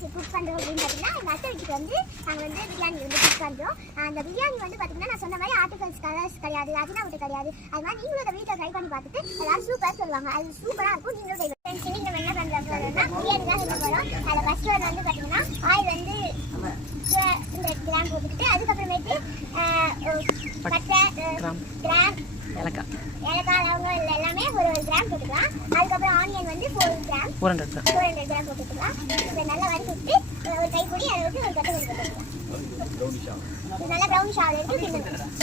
Cook பண்ணுறோம் அப்படின்னு பார்த்தீங்கன்னா எங்கள் அத்தை வீட்டுக்கு வந்து நாங்கள் வந்து பிரியாணி வந்து குக் பண்ணுறோம். அந்த பிரியாணி வந்து பார்த்தீங்கன்னா நான் சொன்ன மாதிரி ஆர்டிகல்ஸ் கலர்ஸ் கிடையாது, அஜினாமோட்டோ கிடையாது. அது மாதிரி நீங்களும் அதை வீட்டில் ட்ரை பண்ணி பார்த்துட்டு எல்லாரும் சூப்பர் சொல்லுவாங்க. அது சூப்பராக இருக்கும். நீங்களும் ட்ரை பண்ணி நீங்கள் என்ன பண்ணுறதுனா பிரியாணி தான் செய்ய போகிறோம். அதில் ஃபஸ்ட்டு வந்து பார்த்தீங்கன்னா ஆயில் வந்து இந்த கிராம் போட்டுக்கிட்டு அதுக்கப்புறமேட்டு பட்டை கிராம் ஏலக்காய் லவங்கம் எல்லாமே ஒரு கிராம் போட்டுக்கலாம். அதுக்கப்புறம் ஆனியன் வந்து 400 கிராம் போட்டுக்கலாம். இதை நல்லா வறுத்து விட்டு ஒரு கைப்பொடி அதை விட்டு ஒரு கொத்தமல்லி போட்டுக்கலாம். இது நல்லா ப்ரௌனிஷ் ஆகிற வரைக்கும் கிண்டணும்.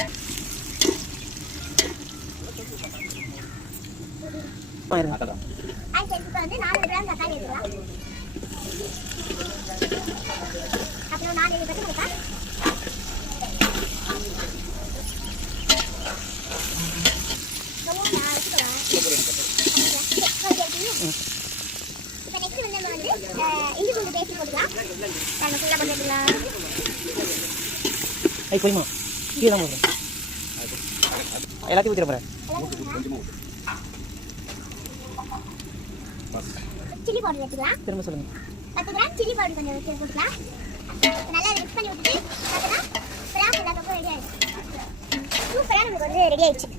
இப்போ வந்து 400 கிராம் தக்காளி எடுத்துக்கலாம். அப்புறம் 4 பச்சை மிளகாய், இப்போ நெக்ஸ்ட் வந்து நம்ம வந்து இஞ்சி பூண்டு பேஸ்ட் போட்டுக்கலாம். நாங்கள் ஃபுல்லாக போட்டுக்கலாம். போய்மா கீழே தான் போடுறேன். எல்லாத்தையும் ஊற்றிட போகிறேன். சில்லி பவுடர் எடுத்துக்கலாம். திரும்ப சொல்லுங்கள். 10 கிராம் சில்லி பவுடர் கொஞ்சம் வச்சு போட்டுக்கலாம். நல்லா மிக்ஸ் பண்ணி விட்டுட்டு பார்த்தோன்னா பிரான் எல்லாத்துக்கும் ரெடி ஆகிடுச்சு. சூப்பராக நமக்கு வந்து ரெடி ஆகிடுச்சு.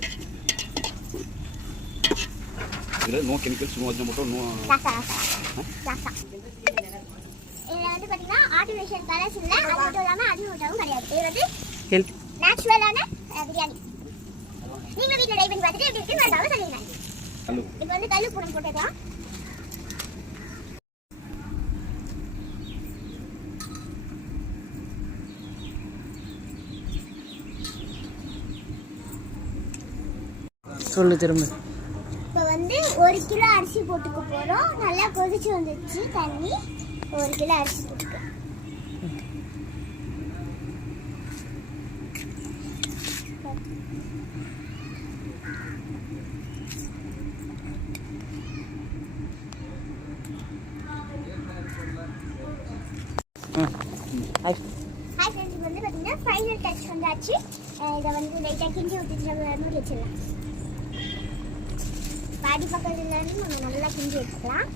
No chemicals, no Ajinomoto, no ராசா. இதில் வந்து பார்த்தீங்கன்னா ஆர்டிஃபிஷியல் கலர்ஸ் இல்லை, அது மட்டும் இல்லாமல் அஜினோமோட்டோவும் கிடையாது. இது வந்து ஹெல்த் நேச்சுரலான பிரியாணி. நீங்களும் வீட்டில் ட்ரை பண்ணி பார்த்துட்டு எப்படி இருக்குன்னு மறக்காம சொல்லுங்க. இப்போ வந்து கல் பூரம் போட்டுக்கலாம். சொல்லு திரும்ப. இப்போ வந்து 1 கிலோ அரிசி போட்டுக்க போகிறோம். நல்லா கொதிச்சு வந்துச்சு தண்ணி. 1 கிலோ அரிசி போட்டுக்க. ஹாய் ஃப்ரெண்ட்ஸ், இப்போ வந்து பார்த்தீங்கன்னா ஃபைனல் டச் வந்தாச்சு. இதை வந்து லைட்டாக கிண்டி ஊற்றிட்டு நம்ம மூடி வச்சிடலாம். பாடி பக்கத்துலேருந்து நம்ம நல்லா கிண்டி வச்சுக்கலாம்.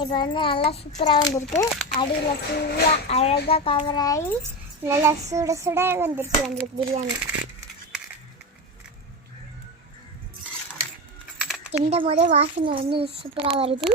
இப்போ வந்து நல்லா சூப்பராக வந்துருக்கு. அடியில் ஃபுல்லாக அழகாக கவர் ஆகி நல்லா சுட சுட வந்துருக்கு நம்மளுக்கு பிரியாணி. இந்த போதே வாசனை வந்து சூப்பராக வருது.